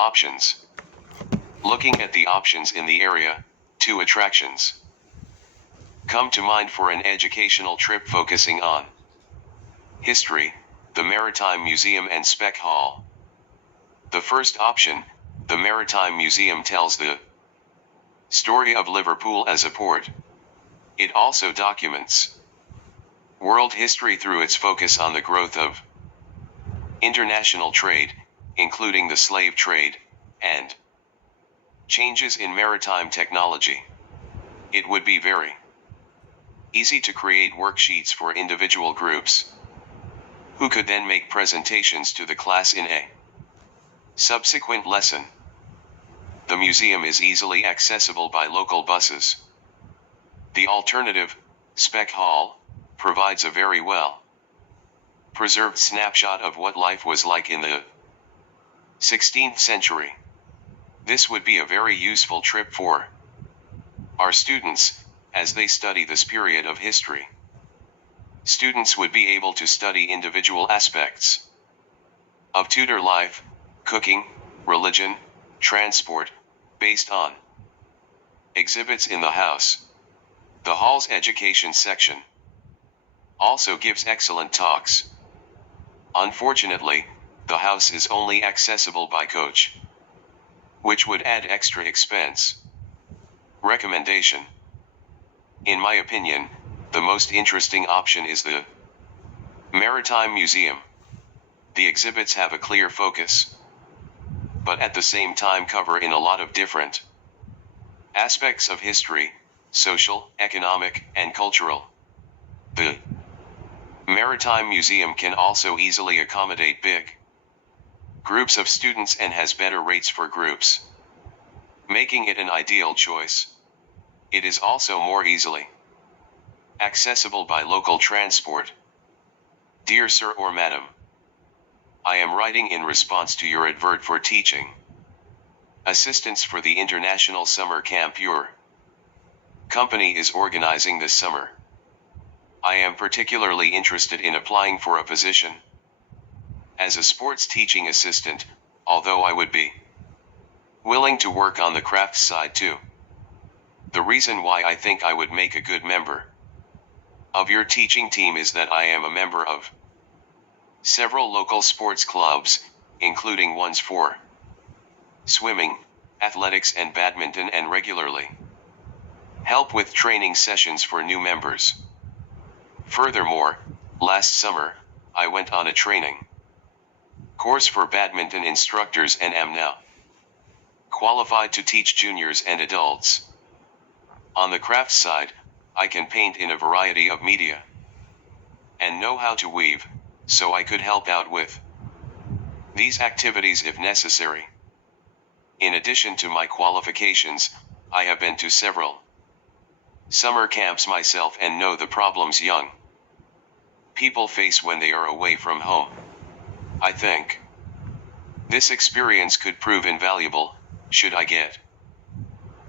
Options. Looking at the options in the area, 2 attractions come to mind for an educational trip focusing on history, the Maritime Museum and Spec Hall. The first option, the Maritime Museum, tells the story of Liverpool as a port. It also documents world history through its focus on the growth of international trade, including the slave trade, and changes in maritime technology. It would be very easy to create worksheets for individual groups, who could then make presentations to the class in a subsequent lesson. The museum is easily accessible by local buses. The alternative, Spec Hall, provides a very well preserved snapshot of what life was like in the 16th century. This would be a very useful trip for our students, as they study this period of history. Students would be able to study individual aspects of Tudor life, cooking, religion, transport, based on exhibits in the house. The hall's education section also gives excellent talks. Unfortunately, the house is only accessible by coach, which would add extra expense. Recommendation. In my opinion, the most interesting option is the Maritime Museum. The exhibits have a clear focus, but at the same time cover in a lot of different aspects of history, social, economic, and cultural. The Maritime Museum can also easily accommodate big groups of students and has better rates for groups, making it an ideal choice. It is also more easily accessible by local transport. Dear Sir or Madam, I am writing in response to your advert for teaching assistance for the International Summer Camp your company is organizing this summer. I am particularly interested in applying for a position as a sports teaching assistant, although I would be willing to work on the crafts side too. The reason why I think I would make a good member of your teaching team is that I am a member of several local sports clubs, including ones for swimming, athletics and badminton, and regularly help with training sessions for new members. Furthermore, last summer, I went on a training course for badminton instructors and am now qualified to teach juniors and adults. On the crafts side, I can paint in a variety of media and know how to weave, so I could help out with these activities if necessary. In addition to my qualifications, I have been to several summer camps myself and know the problems young people face when they are away from home. I think this experience could prove invaluable, should I get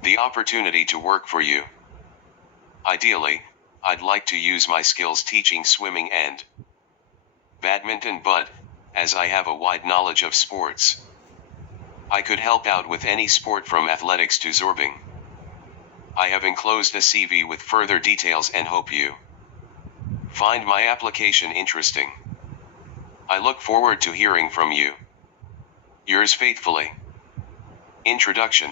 the opportunity to work for you. Ideally, I'd like to use my skills teaching swimming and badminton, but, as I have a wide knowledge of sports, I could help out with any sport from athletics to zorbing. I have enclosed a CV with further details and hope you find my application interesting. I look forward to hearing from you. Yours faithfully. Introduction.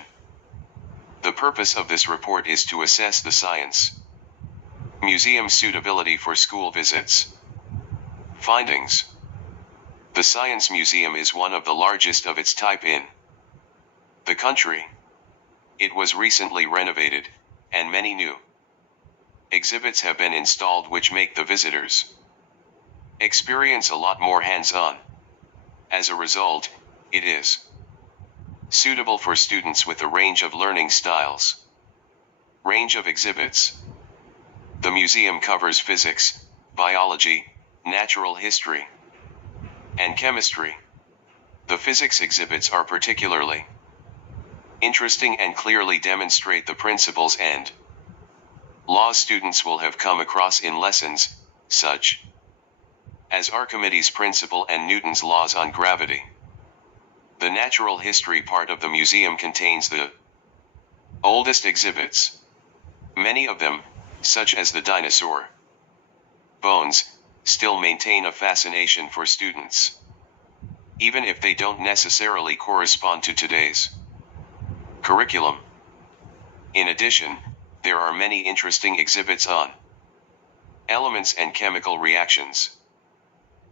The purpose of this report is to assess the Science Museum suitability for school visits. Findings. The Science Museum is one of the largest of its type in the country. It was recently renovated, and many new exhibits have been installed which make the visitors experience a lot more hands-on. As a result, it is suitable for students with a range of learning styles. Range of exhibits. The museum covers physics, biology, natural history, and chemistry. The physics exhibits are particularly interesting and clearly demonstrate the principles and laws students will have come across in lessons, such as Archimedes' principle and Newton's laws on gravity. The natural history part of the museum contains the oldest exhibits. Many of them, such as the dinosaur bones, still maintain a fascination for students, even if they don't necessarily correspond to today's curriculum. In addition, there are many interesting exhibits on elements and chemical reactions.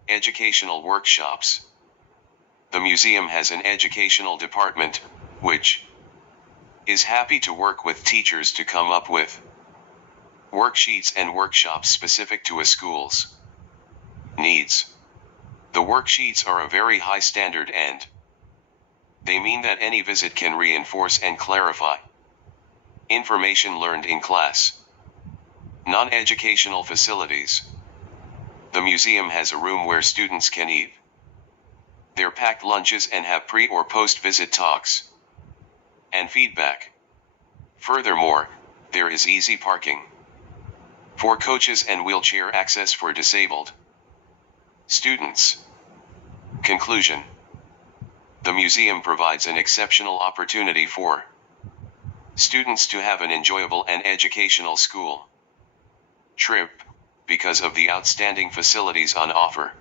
Educational workshops. The museum has an educational department, which is happy to work with teachers to come up with worksheets and workshops specific to a school's needs. The worksheets are a very high standard and they mean that any visit can reinforce and clarify information learned in class. Non-educational facilities. The museum has a room where students can eat their packed lunches and have pre- or post-visit talks and feedback. Furthermore, there is easy parking for coaches and wheelchair access for disabled students. Conclusion. The museum provides an exceptional opportunity for students to have an enjoyable and educational school trip, because of the outstanding facilities on offer.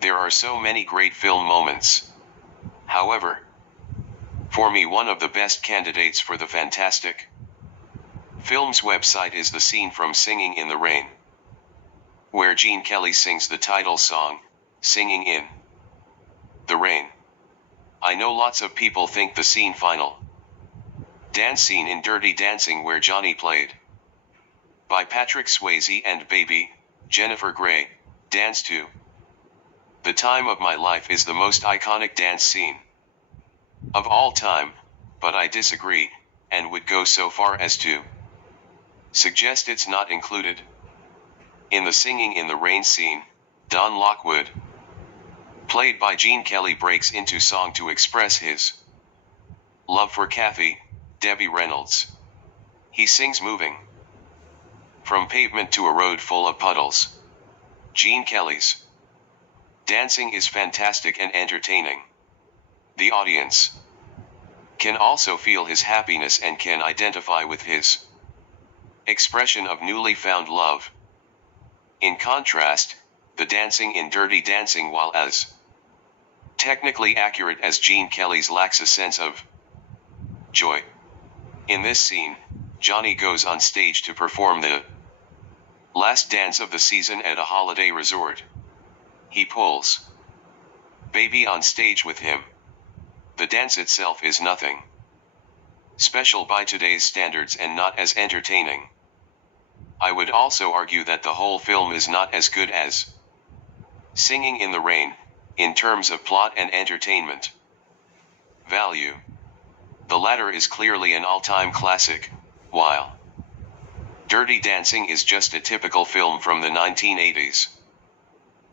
There are so many great film moments. However, for me, one of the best candidates for the Fantastic Films website is the scene from Singing in the Rain, where Gene Kelly sings the title song, Singing in the Rain. I know lots of people think the scene final dance scene in Dirty Dancing, where Johnny played by Patrick Swayze and baby Jennifer Grey danced to The Time of My Life, is the most iconic dance scene of all time, but I disagree, and would go so far as to suggest it's not included. In the Singing in the Rain scene, Don Lockwood, played by Gene Kelly, breaks into song to express his love for Kathy, Debbie Reynolds. He sings moving from pavement to a road full of puddles. Gene Kelly's dancing is fantastic and entertaining. The audience can also feel his happiness and can identify with his expression of newly found love. In contrast, the dancing in Dirty Dancing, while as technically accurate as Gene Kelly's, lacks a sense of joy. In this scene, Johnny goes on stage to perform the last dance of the season at a holiday resort. He pulls baby on stage with him. The dance itself is nothing special by today's standards and not as entertaining. I would also argue that the whole film is not as good as Singing in the Rain, in terms of plot and entertainment value. The latter is clearly an all-time classic, while Dirty Dancing is just a typical film from the 1980s.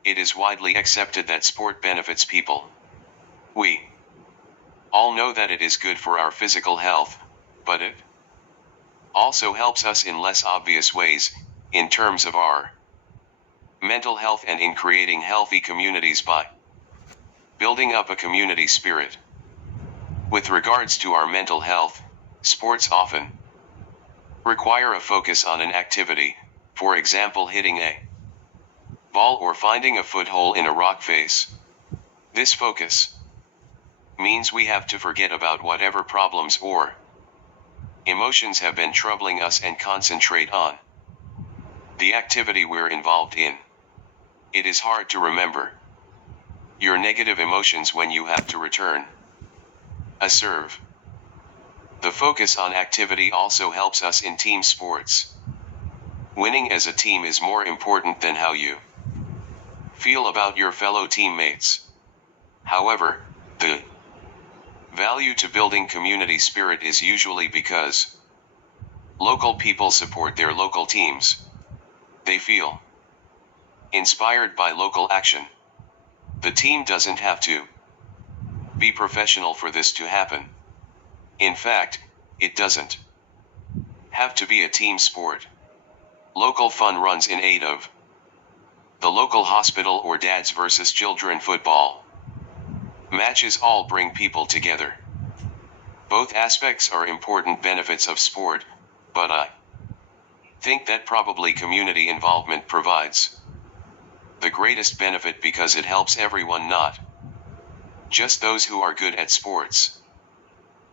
It is widely accepted that sport benefits people. We all know that it is good for our physical health, but it also helps us in less obvious ways, in terms of our mental health and in creating healthy communities by building up a community spirit. With regards to our mental health, sports often require a focus on an activity, for example hitting a ball or finding a foothold in a rock face. This focus means we have to forget about whatever problems or emotions have been troubling us and concentrate on the activity we're involved in. It is hard to remember your negative emotions when you have to return a serve. The focus on activity also helps us in team sports. Winning as a team is more important than how you feel about your fellow teammates. However, the value to building community spirit is usually because local people support their local teams. They feel inspired by local action. The team doesn't have to be professional for this to happen. In fact, it doesn't have to be a team sport. Local fun runs in aid of the local hospital or dads versus children football. Matches all bring people together. Both aspects are important benefits of sport, but I think that probably community involvement provides the greatest benefit because it helps everyone, not just those who are good at sports.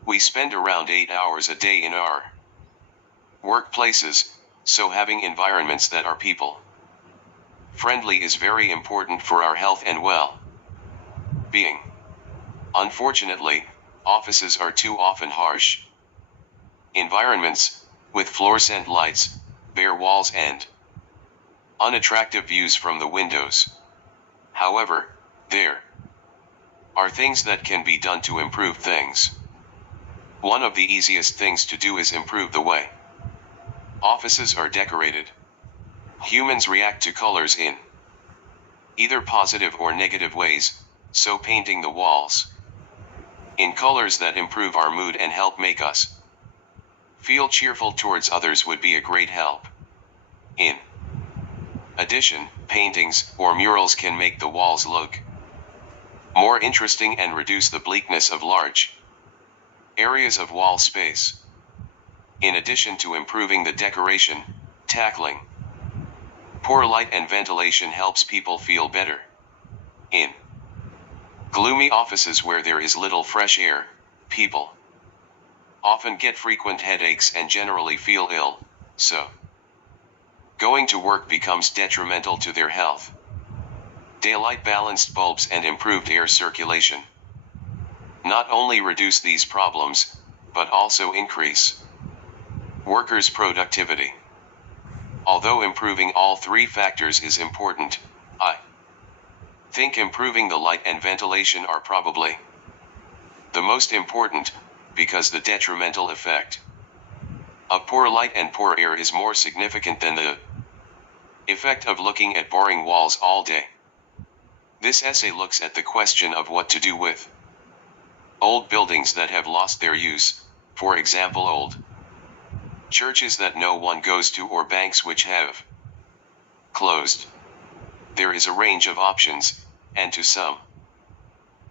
We spend around 8 hours a day in our workplaces, so having environments that are people friendly is very important for our health and well-being. Unfortunately, offices are too often harsh environments, with fluorescent lights, bare walls and unattractive views from the windows. However, there are things that can be done to improve things. One of the easiest things to do is improve the way offices are decorated. Humans react to colors in either positive or negative ways, so painting the walls in colors that improve our mood and help make us feel cheerful towards others would be a great help. In addition, paintings or murals can make the walls look more interesting and reduce the bleakness of large areas of wall space. In addition to improving the decoration, tackling poor light and ventilation helps people feel better. In gloomy offices where there is little fresh air, people often get frequent headaches and generally feel ill, so going to work becomes detrimental to their health. Daylight balanced bulbs and improved air circulation not only reduce these problems, but also increase workers' productivity. Although improving all three factors is important, I think improving the light and ventilation are probably the most important, because the detrimental effect of poor light and poor air is more significant than the effect of looking at boring walls all day. This essay looks at the question of what to do with old buildings that have lost their use, for example old churches that no one goes to or banks which have closed. There is a range of options, and to some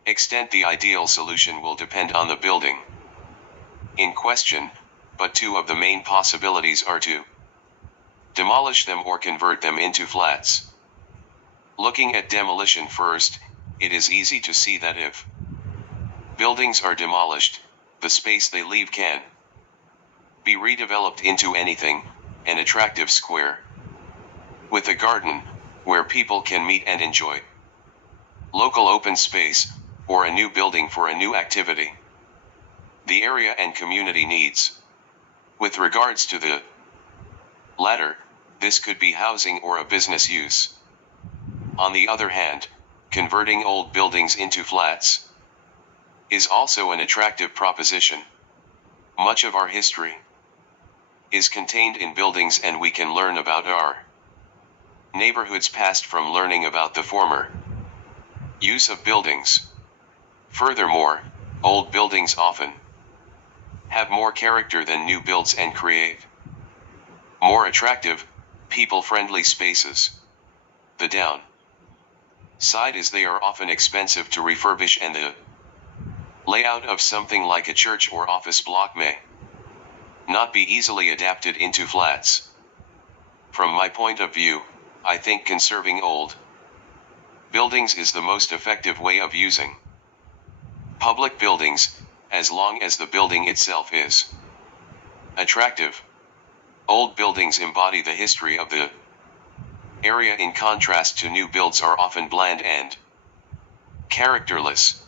extent the ideal solution will depend on the building in question, but two of the main possibilities are to demolish them or convert them into flats. Looking at demolition first, it is easy to see that if buildings are demolished, the space they leave can be redeveloped into anything, an attractive square with a garden, where people can meet and enjoy local open space, or a new building for a new activity the area and community needs. With regards to the latter, this could be housing or a business use. On the other hand, converting old buildings into flats is also an attractive proposition. Much of our history is contained in buildings, and we can learn about our neighborhoods past from learning about the former use of buildings. Furthermore, old buildings often have more character than new builds and create more attractive, people-friendly spaces. The downside is they are often expensive to refurbish, and the layout of something like a church or office block may not be easily adapted into flats. From my point of view, I think conserving old buildings is the most effective way of using public buildings, as long as the building itself is attractive. Old buildings embody the history of the area, in contrast to new builds are often bland and characterless.